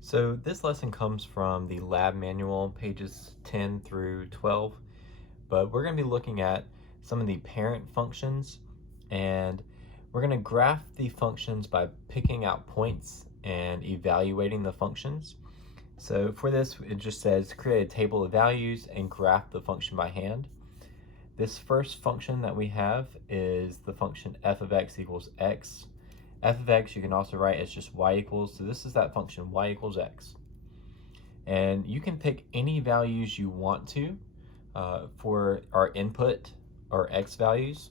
So this lesson comes from the lab manual, pages 10 through 12, but we're going to be looking at some of the parent functions, and we're going to graph the functions by picking out points and evaluating the functions. So for this, it just says create a table of values and graph the function by hand. This first function that we have is the function f of x equals x. F of x you can also write as just y equals, so this is that function y equals x. And you can pick any values you want to for our input or x values.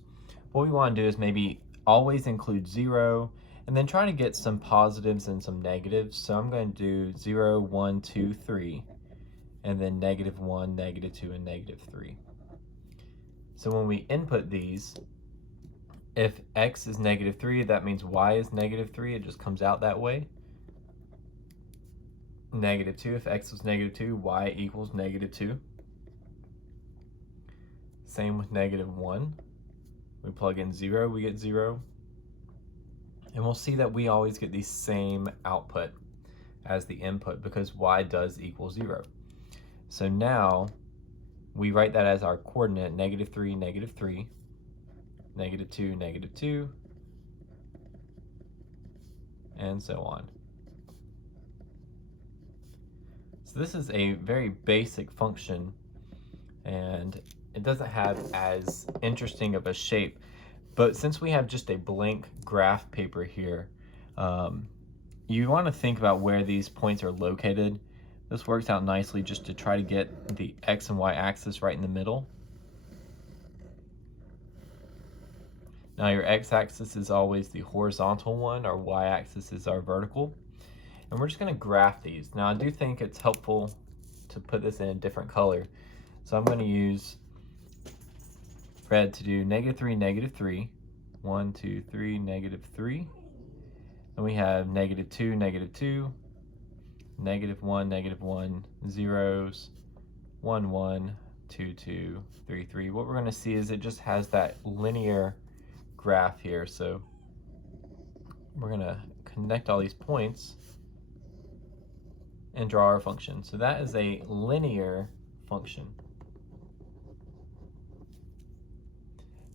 What we want to do is maybe always include 0 and then try to get some positives and some negatives. So I'm going to do 0, 1, 2, 3, and then -1, -2, and -3. So when we input these, if x is -3, that means y is -3. It just comes out that way. -2, if x was -2, y equals -2. Same with -1. We plug in 0, we get 0. And we'll see that we always get the same output as the input because y does equal 0. So now we write that as our coordinate, -3, -3, -2, -2, and so on. So this is a very basic function, and it doesn't have as interesting of a shape, but since we have just a blank graph paper here, you want to think about where these points are located. This works out nicely just to try to get the x and y axis right in the middle. Now your x-axis is always the horizontal one, our y-axis is our vertical. And we're just going to graph these. Now I do think it's helpful to put this in a different color. So I'm going to use red to do -3, -3, 1, 2, 3, -3. Then we have -2, -2, -1, -1, zeros, 1, 1, 2, 2, 3, 3. What we're going to see is it just has that linear graph here. So we're going to connect all these points and draw our function. So that is a linear function.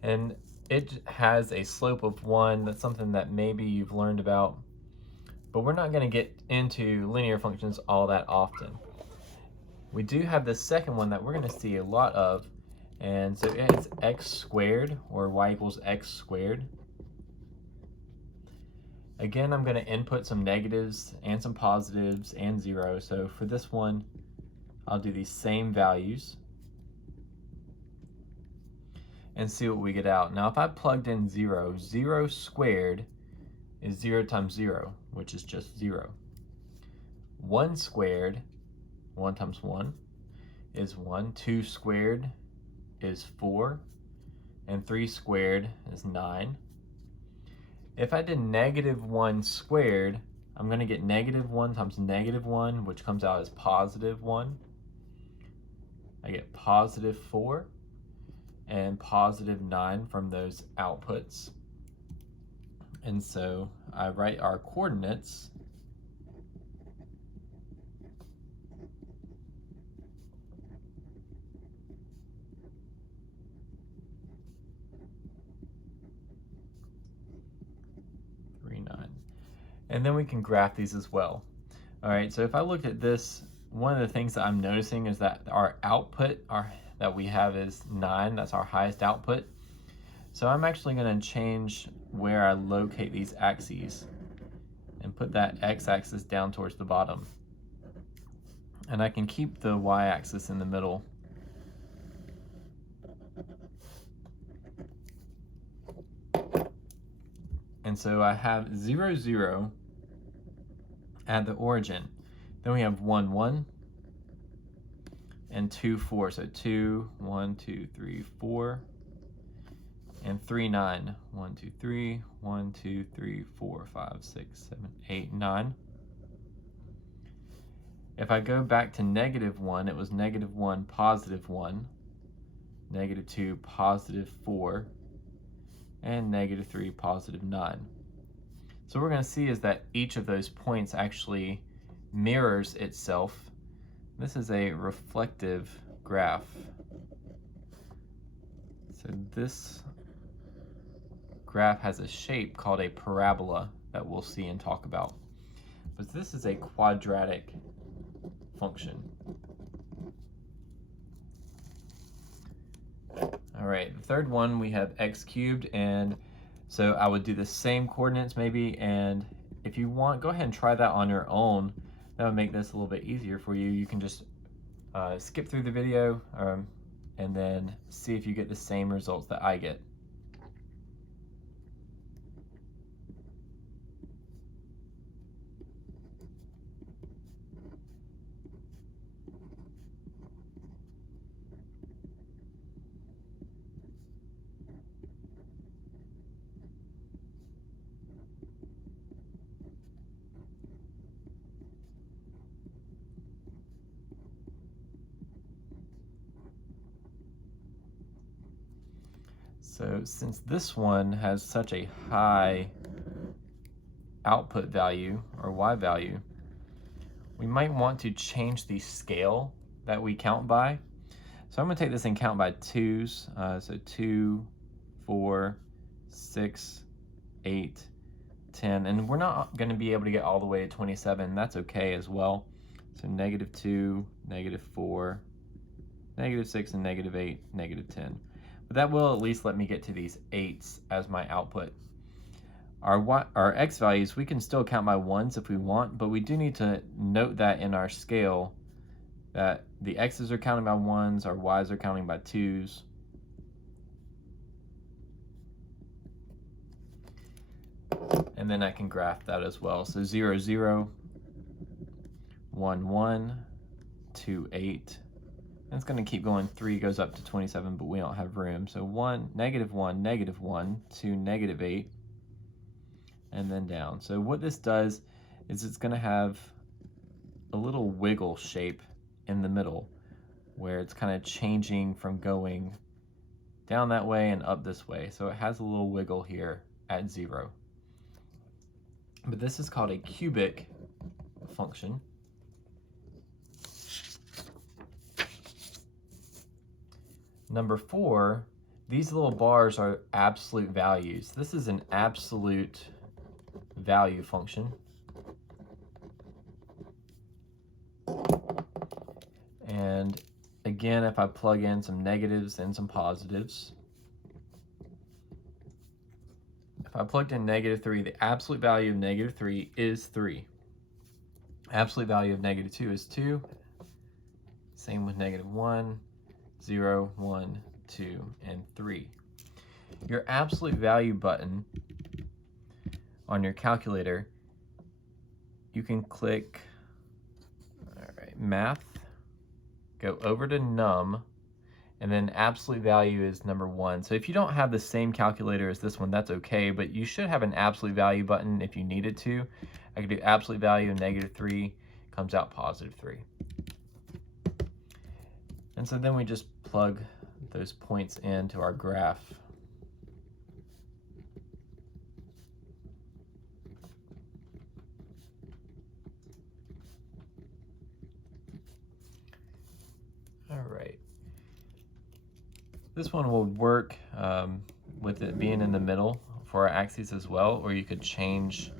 And it has a slope of 1. That's something that maybe you've learned about, but we're not going to get into linear functions all that often. We do have the second one that we're going to see a lot of, and so it's x squared, or y equals x squared. Again, I'm going to input some negatives and some positives and 0. So for this one, I'll do these same values and see what we get out. Now if I plugged in 0, 0 squared is 0 times 0, which is just 0. 1 squared, 1 times 1, is 1. 2 squared is 4. And 3 squared is 9. If I did -1 squared, I'm going to get -1 times -1, which comes out as +1. I get +4 and +9 from those outputs. And so I write our coordinates . And then we can graph these as well. All right, so if I look at this, one of the things that I'm noticing is that our output that we have is 9. That's our highest output. So I'm actually going to change where I locate these axes and put that x-axis down towards the bottom. And I can keep the y-axis in the middle. And so I have 0, 0 at the origin. Then we have 1, 1, and 2, 4. So 2, 1, 2, 3, 4, and 3, 9. 1, 2, 3, 1, 2, 3, 4, 5, 6, 7, 8, 9. If I go back to -1, it was -1, +1, -2, +4, and -3, +9. So what we're going to see is that each of those points actually mirrors itself. This is a reflective graph. So this graph has a shape called a parabola that we'll see and talk about. But this is a quadratic function. All right, the third one we have x cubed, and so I would do the same coordinates maybe, and if you want, go ahead and try that on your own. That would make this a little bit easier for you. You can just skip through the video and then see if you get the same results that I get. So since this one has such a high output value or y value, we might want to change the scale that we count by. So I'm going to take this and count by twos. So 2, 4, 6, 8, 10. And we're not going to be able to get all the way to 27. That's okay as well. So -2, -4, -6, and -8, -10. But that will at least let me get to these 8s as my output. Our x values, we can still count by 1s if we want, but we do need to note that in our scale that the x's are counting by 1s, our y's are counting by 2s. And then I can graph that as well. So 0, 0, 1, 1, 2, 8. And it's going to keep going. 3 goes up to 27, but we don't have room. So 1, -1, -1, 2, -8, and then down. So what this does is it's going to have a little wiggle shape in the middle where it's kind of changing from going down that way and up this way. So it has a little wiggle here at 0. But this is called a cubic function. Number 4, these little bars are absolute values. This is an absolute value function. And again, if I plug in some negatives and some positives, if I plugged in -3, the absolute value of -3 is 3. Absolute value of -2 is 2. Same with -1, 0, 1, 2, and 3. Your absolute value button on your calculator, you can click, all right, math, go over to num, and then absolute value is number 1. So if you don't have the same calculator as this one, that's okay, but you should have an absolute value button if you needed to. I could do absolute value of -3, comes out +3. And so then we just plug those points into our graph. All right. This one will work with it being in the middle for our axes as well, or you could change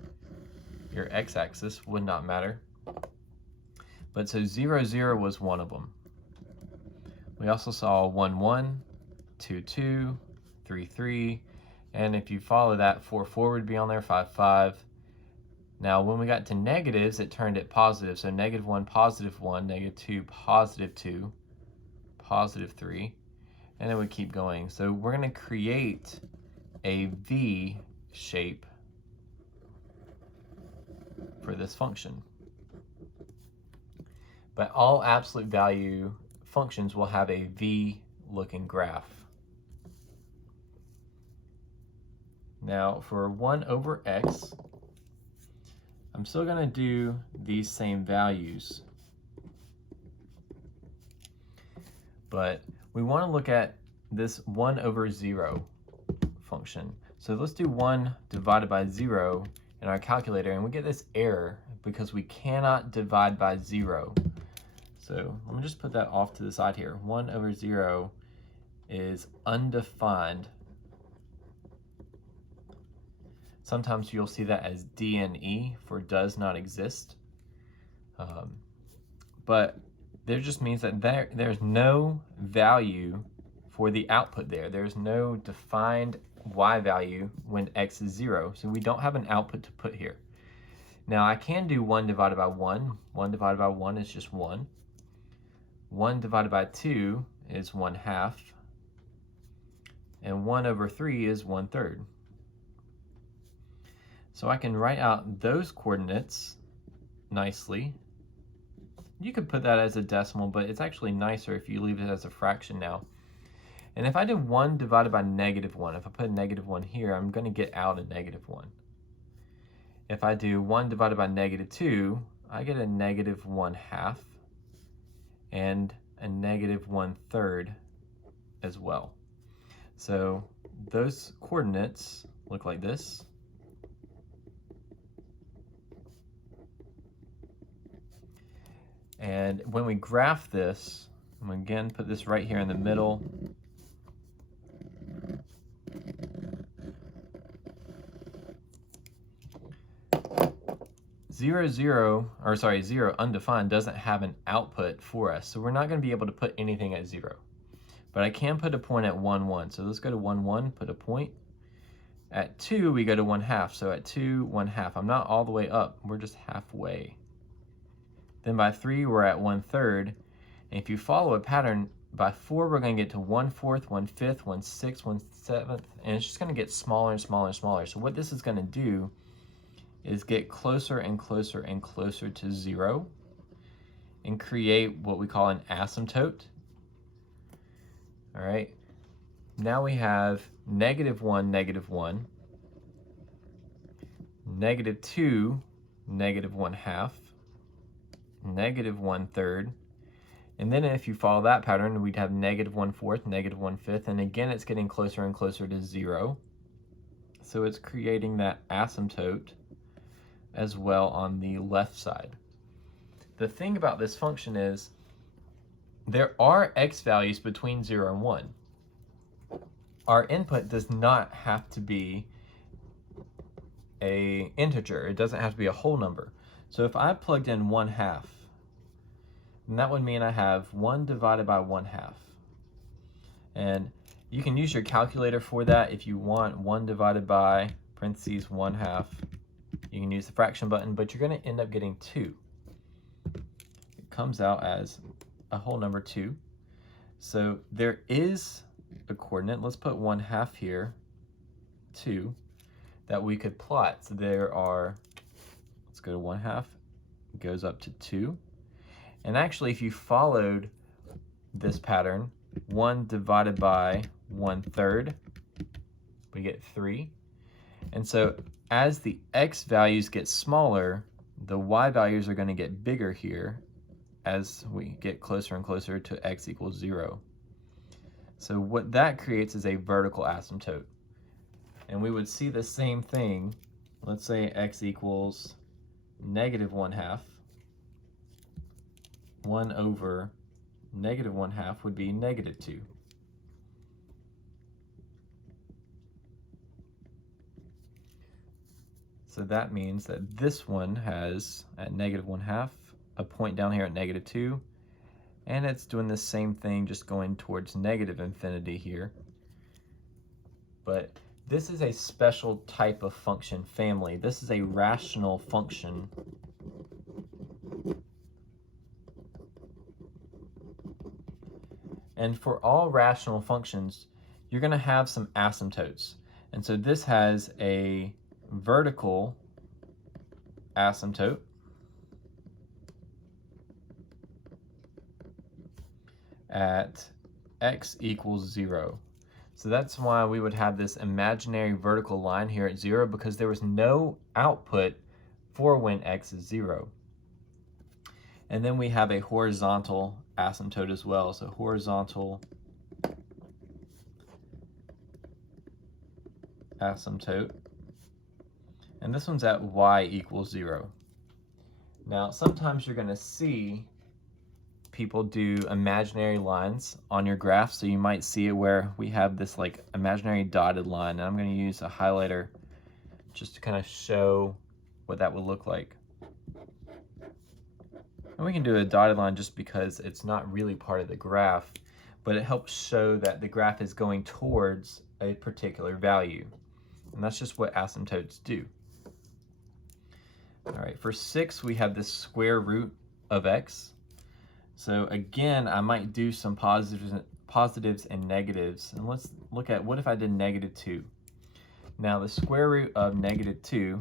your x-axis, would not matter. But so 0, 0 was one of them. We also saw 1, 1, 2, 2, 3, 3, and if you follow that, 4, 4 would be on there, 5, 5. Now, when we got to negatives, it turned it positive. So -1, +1, -2, +2, +3, and then we keep going. So we're going to create a V shape for this function. But all absolute value functions will have a V-looking graph. Now for 1 over x, I'm still going to do these same values. But we want to look at this 1 over 0 function. So let's do 1 divided by 0 in our calculator, and we get this error because we cannot divide by 0. So let me just put that off to the side here. 1 over 0 is undefined. Sometimes you'll see that as DNE for does not exist. But there just means that there's no value for the output there. There's no defined y value when x is 0. So we don't have an output to put here. Now I can do 1 divided by 1. 1 divided by 1 is just 1. 1 divided by 2 is 1/2. And 1 over 3 is 1/3. So I can write out those coordinates nicely. You could put that as a decimal, but it's actually nicer if you leave it as a fraction now. And if I do 1 divided by -1, if I put a -1 here, I'm going to get out a -1. If I do 1 divided by -2, I get a -1/2 and a -1/3 as well. So those coordinates look like this. And when we graph this, I'm going to again put this right here in the middle. Zero undefined doesn't have an output for us, so we're not going to be able to put anything at 0. But I can put a point at 1, 1. So let's go to 1, 1, put a point. At 2, we go to 1/2. So at 2, 1/2. I'm not all the way up, we're just halfway. Then by 3, we're at 1/3. And if you follow a pattern, by 4, we're going to get to 1/4, 1/5, 1/6, 1/7, and it's just going to get smaller and smaller and smaller. So what this is going to do is get closer and closer and closer to 0 and create what we call an asymptote. All right, now we have -1, -1, -2, -1/2, -1/3, and then if you follow that pattern, we'd have -1/4, -1/5, and again it's getting closer and closer to 0. So it's creating that asymptote as well on the left side. The thing about this function is there are x values between 0 and 1. Our input does not have to be an integer. It doesn't have to be a whole number. So if I plugged in 1/2, then that would mean I have 1 divided by 1/2. And you can use your calculator for that if you want. 1 divided by, parentheses, 1/2. You can use the fraction button, but you're going to end up getting 2. It comes out as a whole number 2. So there is a coordinate, let's put 1/2 here, 2, that we could plot. So there are, let's go to 1/2, it goes up to 2. And actually, if you followed this pattern, 1 divided by 1/3, we get 3. And so as the x values get smaller, the y values are going to get bigger here as we get closer and closer to x equals 0. So what that creates is a vertical asymptote. And we would see the same thing. Let's say x equals -1/2. 1 over -1/2 would be -2. So that means that this one has, at -1/2, a point down here at -2, and it's doing the same thing, just going towards -infinity here. But this is a special type of function family. This is a rational function. And for all rational functions, you're going to have some asymptotes. And so this has a vertical asymptote at x equals 0. So that's why we would have this imaginary vertical line here at 0, because there was no output for when x is 0. And then we have a horizontal asymptote as well. So horizontal asymptote. And this one's at y equals 0. Now, sometimes you're going to see people do imaginary lines on your graph, so you might see it where we have this like imaginary dotted line, and I'm going to use a highlighter just to kind of show what that would look like. And we can do a dotted line just because it's not really part of the graph, but it helps show that the graph is going towards a particular value. And that's just what asymptotes do. All right, for 6, we have this square root of x. So again, I might do some positives and negatives. And let's look at, what if I did -2? Now the square root of -2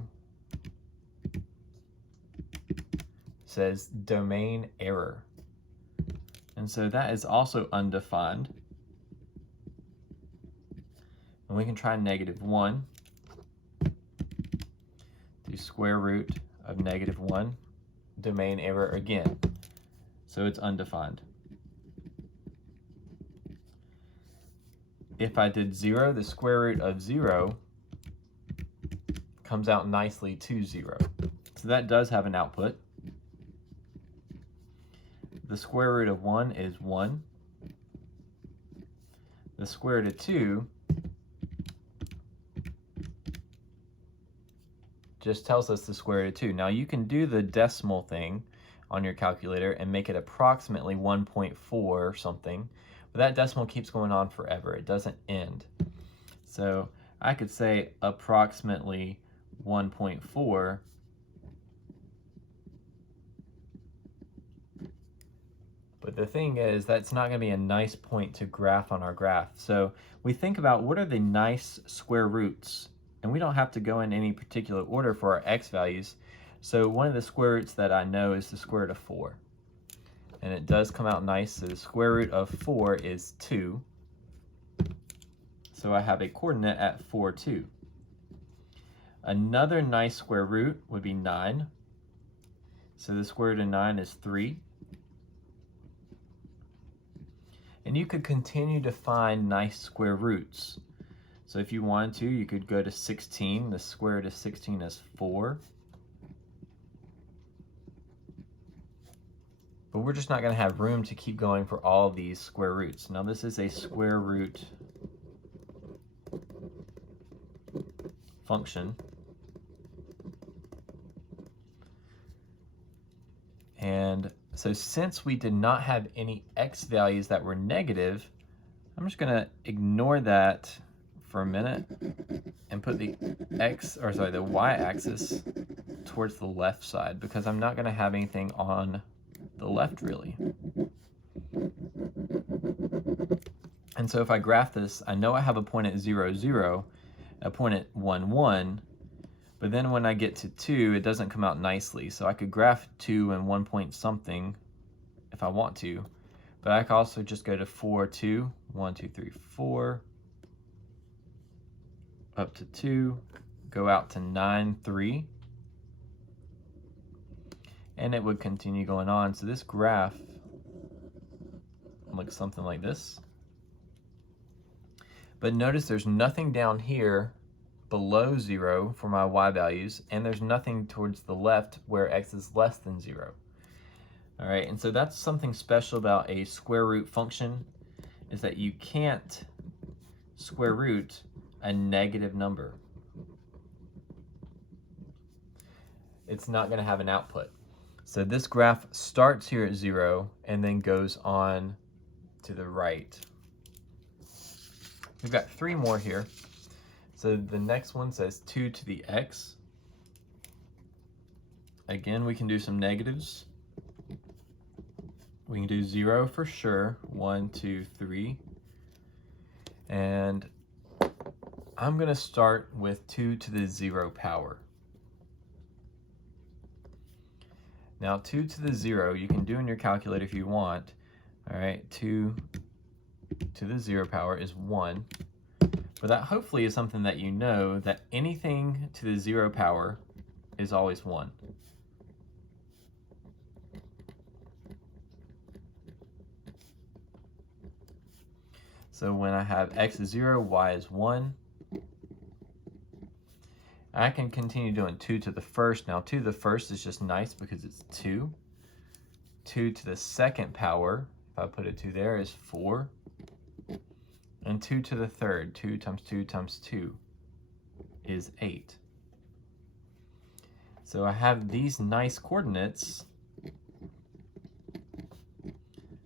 says domain error. And so that is also undefined. And we can try -1. The square root of -1, domain error again. So it's undefined. If I did 0, the square root of 0 comes out nicely to 0. So that does have an output. The square root of 1 is 1. The square root of 2 just tells us the square root of 2. Now you can do the decimal thing on your calculator and make it approximately 1.4 or something, but that decimal keeps going on forever. It doesn't end. So I could say approximately 1.4, but the thing is, that's not going to be a nice point to graph on our graph. So we think about what are the nice square roots, and we don't have to go in any particular order for our x values. So one of the square roots that I know is the square root of 4. And it does come out nice. So the square root of 4 is 2. So I have a coordinate at 4, 2. Another nice square root would be 9. So the square root of 9 is 3. And you could continue to find nice square roots. So if you wanted to, you could go to 16. The square root of 16 is 4. But we're just not going to have room to keep going for all of these square roots. Now this is a square root function. And so since we did not have any x values that were negative, I'm just going to ignore that for a minute and put the the y-axis towards the left side, because I'm not going to have anything on the left really. And so if I graph this, I know I have a point at 0, 0, a point at 1, 1, but then when I get to 2, it doesn't come out nicely. So I could graph 2 and 1 point something if I want to, but I could also just go to 4, 2, 1, 2, 3, 4, up to 2, go out to 9, 3, and it would continue going on. So this graph looks something like this. But notice there's nothing down here below 0 for my y values, and there's nothing towards the left where x is less than 0. All right, and so that's something special about a square root function, is that you can't square root a negative number. It's not going to have an output. So this graph starts here at 0 and then goes on to the right. We've got 3 more here. So the next one says 2 to the x. Again, we can do some negatives. We can do 0 for sure, 1, 2, 3. And I'm going to start with 2 to the 0 power. Now 2 to the 0, you can do in your calculator if you want. All right, 2 to the 0 power is 1. But that hopefully is something that you know, that anything to the 0 power is always 1. So when I have x is 0, y is 1. I I can continue doing 2 to the first. Now 2 to the first is just nice because it's 2. 2 to the second power, if I put a 2 there, is 4. And 2 to the third, 2 times 2 times 2 is 8. So I have these nice coordinates.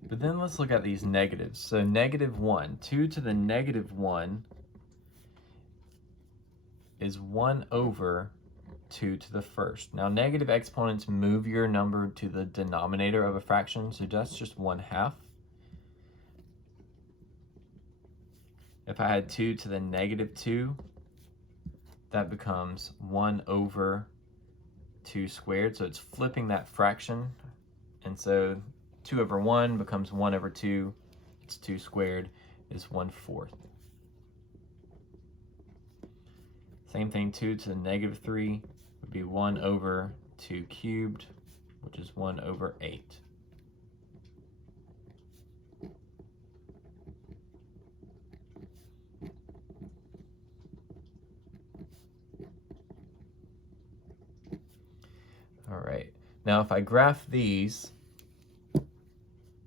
But then let's look at these negatives. So -1, 2 to the -1 is 1 over 2 to the first. Now negative exponents move your number to the denominator of a fraction, so that's just 1/2. If I had 2 to the -2, that becomes 1 over 2 squared, so it's flipping that fraction, and so 2 over 1 becomes 1 over 2, it's 2 squared, is 1/4. Same thing, 2 to the -3 would be 1 over 2 cubed, which is 1 over 8. All right, now if I graph these,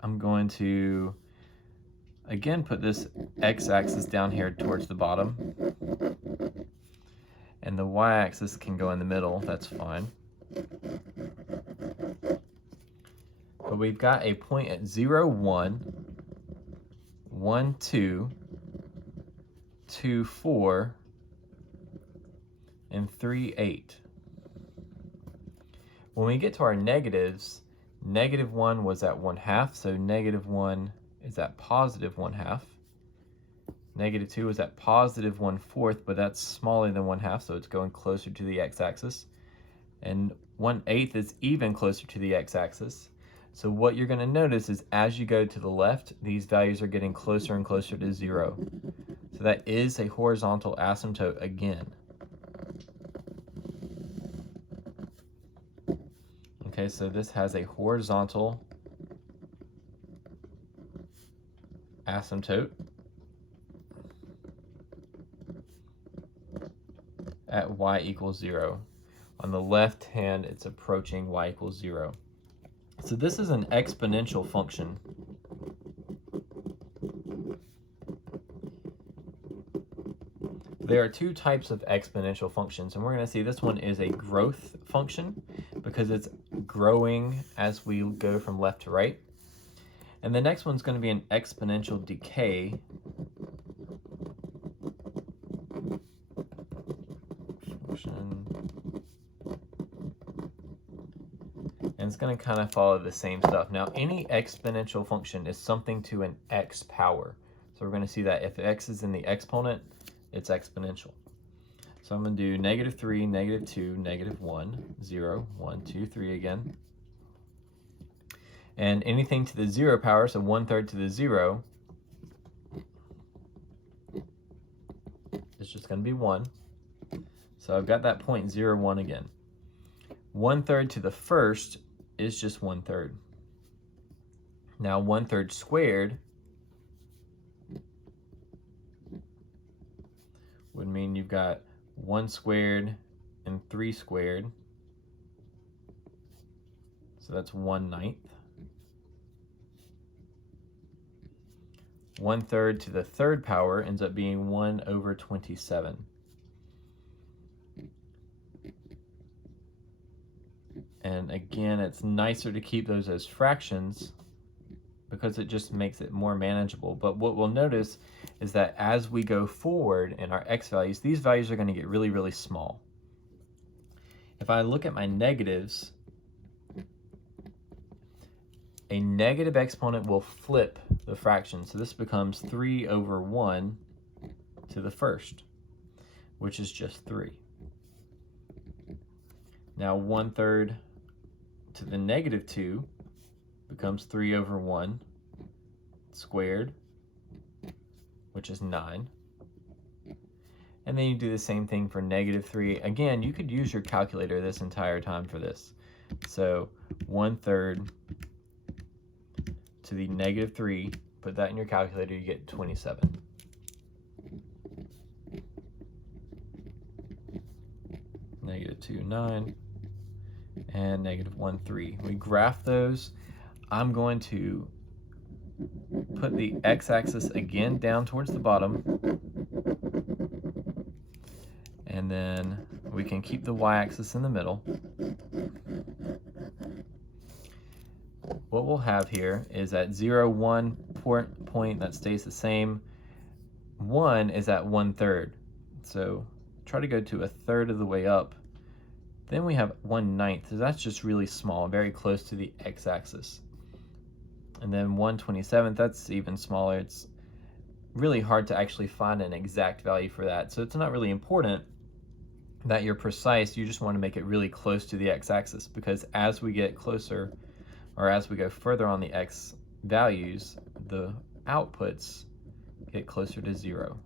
I'm going to again put this x-axis down here towards the bottom, and the y-axis can go in the middle, that's fine. But we've got a point at 0, 1, 1, 2, 2, 4, and 3, 8. When we get to our negatives, -1 was at 1/2, so -1 is at +1/2. -2 is at +1/4, but that's smaller than 1/2, so it's going closer to the x-axis. And 1/8 is even closer to the x-axis. So what you're going to notice is as you go to the left, these values are getting closer and closer to 0. So that is a horizontal asymptote again. Okay, so this has a horizontal asymptote at y equals 0. On the left hand, it's approaching y equals 0. So this is an exponential function. There are two types of exponential functions, and we're going to see this one is a growth function because it's growing as we go from left to right. And the next one's going to be an exponential decay function. And it's going to kind of follow the same stuff. Now, any exponential function is something to an x power. So we're going to see that if x is in the exponent, it's exponential. So I'm going to do -3, -2, -1, 0, 1, 2, 3 again. And anything to the 0 power, so 1/3 to the 0, is just going to be 1. So I've got that point 0, 1 again. 1/3 to the first is just 1/3. Now 1/3 squared would mean you've got 1 squared and 3 squared. So that's 1/9. 1/3 to the third power ends up being 1 over 27. And again, it's nicer to keep those as fractions because it just makes it more manageable. But what we'll notice is that as we go forward in our x values, these values are going to get really, really small. If I look at my negatives, a negative exponent will flip the fraction. So this becomes 3 over 1 to the first, which is just 3. Now 1/3 to the -2 becomes 3 over 1 squared, which is 9. And then you do the same thing for -3. Again, you could use your calculator this entire time for this. So 1/3 to the -3, put that in your calculator, you get 27. 9, and negative 1, 3. We graph those. I'm going to put the x-axis again down towards the bottom, and then we can keep the y-axis in the middle. What we'll have here is at 0, 1 point that stays the same. 1 is at 1/3. So try to go to 1/3 of the way up. Then we have 1/9, so that's just really small, very close to the x-axis. And then 1/27, that's even smaller. It's really hard to actually find an exact value for that. So it's not really important that you're precise. You just want to make it really close to the x-axis, because as we get closer, or as we go further on the x values, the outputs get closer to 0.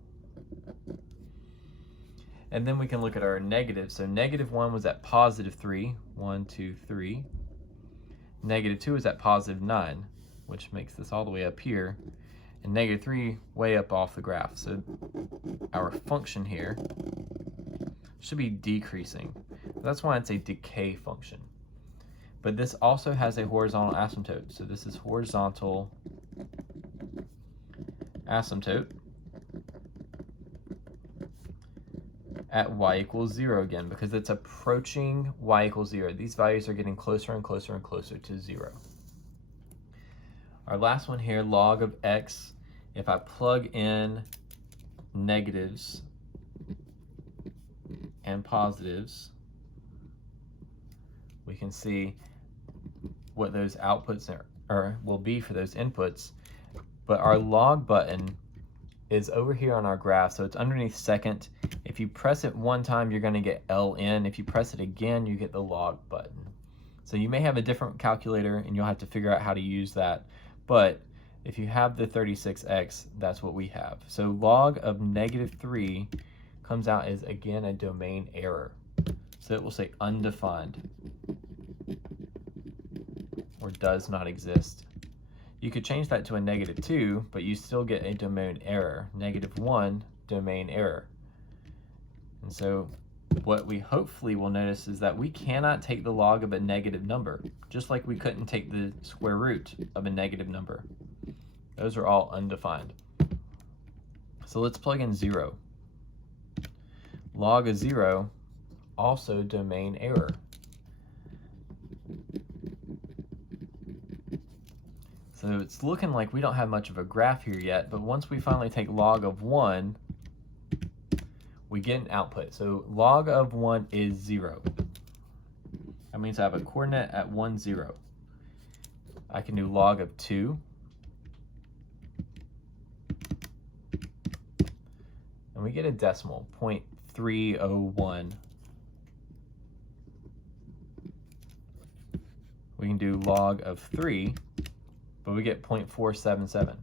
And then we can look at our negatives. So negative 1 was at positive 3, 1, 2, 3. Negative 2 is at positive 9, which makes this all the way up here. And negative 3 way up off the graph. So our function here should be decreasing. That's why it's a decay function. But this also has a horizontal asymptote. So this is horizontal asymptote at y equals 0 again, because it's approaching y equals 0. These values are getting closer and closer and closer to 0. Our last one here, log of x. If I plug in negatives and positives, we can see what those outputs will be for those inputs. But our log button is over here on our graph, so it's underneath second. If you press it one time, you're going to get ln. If you press it again, you get the log button. So you may have a different calculator, and you'll have to figure out how to use that. But if you have the 36x, that's what we have. So log of negative 3 comes out as, again, a domain error. So it will say undefined, or does not exist. You could change that to a negative 2, but you still get a domain error. Negative 1, domain error. And so what we hopefully will notice is that we cannot take the log of a negative number, just like we couldn't take the square root of a negative number. Those are all undefined. So let's plug in 0. Log of 0, also domain error. So it's looking like we don't have much of a graph here yet, but once we finally take log of 1, we get an output. So log of 1 is 0. That means I have a coordinate at 1, 0. I can do log of 2. And we get a decimal, 0.301. We can do log of 3, but we get 0.477.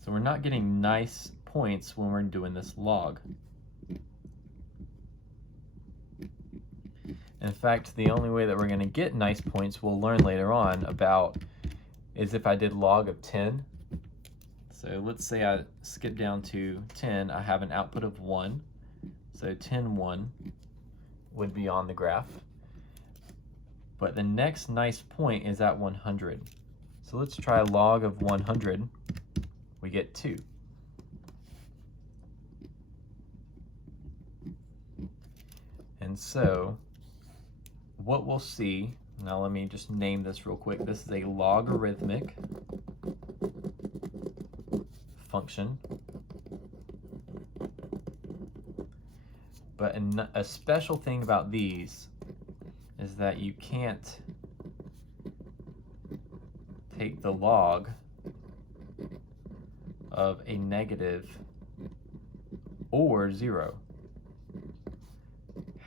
So we're not getting nice points when we're doing this log. In fact, the only way that we're going to get nice points, we'll learn later on about, is if I did log of 10. So let's say I skip down to 10, I have an output of 1. So 10, 1 would be on the graph. But the next nice point is at 100. So let's try log of 100. We get 2. And so what we'll see, now let me just name this real quick. This is a logarithmic function. But a special thing about these is that you can't take the log of a negative or 0.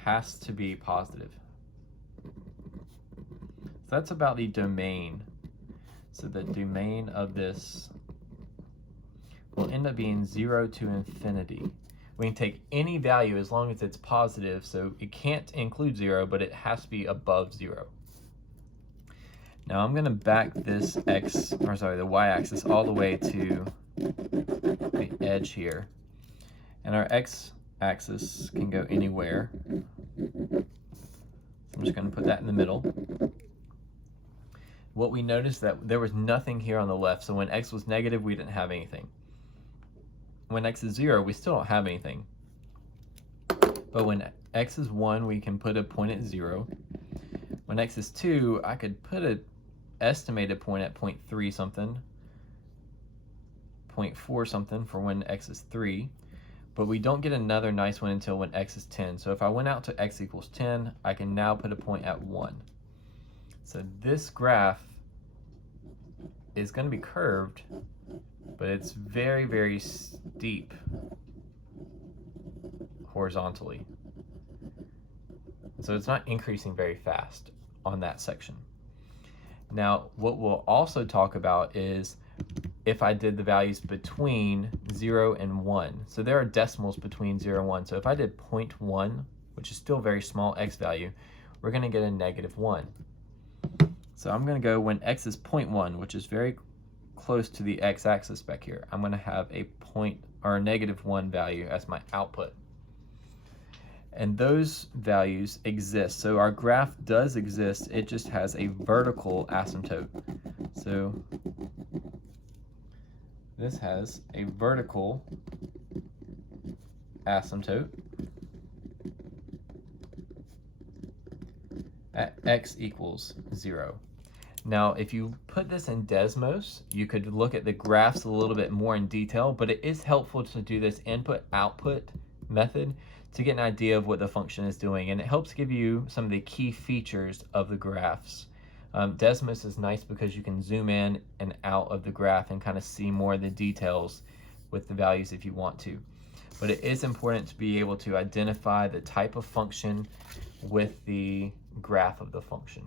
Has to be positive. So that's about the domain. So the domain of this will end up being 0 to infinity. We can take any value as long as it's positive, so it can't include 0, but it has to be above 0. Now I'm going to back this the y-axis all the way to the edge here. And our x axis can go anywhere. So I'm just going to put that in the middle. What we noticed that there was nothing here on the left, so when x was negative, we didn't have anything. When x is 0, we still don't have anything. But when x is 1, we can put a point at 0. When x is 2, I could put an estimated point at 0.3 something, 0.4 something for when x is 3. But we don't get another nice one until when x is 10. So if I went out to x equals 10, I can now put a point at 1. So this graph is going to be curved, but it's very, very steep horizontally. So it's not increasing very fast on that section. Now, what we'll also talk about is if I did the values between 0 and 1. So there are decimals between 0 and 1. So if I did 0.1, which is still very small x value, we're going to get a -1. So I'm going to go when x is 0.1, which is very close to the x-axis back here. I'm going to have a point or a -1 value as my output. And those values exist. So our graph does exist. It just has a vertical asymptote. So this has a vertical asymptote at x equals 0. Now, if you put this in Desmos, you could look at the graphs a little bit more in detail, but it is helpful to do this input-output method to get an idea of what the function is doing, and it helps give you some of the key features of the graphs. Desmos is nice because you can zoom in and out of the graph and kind of see more of the details with the values if you want to. But it is important to be able to identify the type of function with the graph of the function.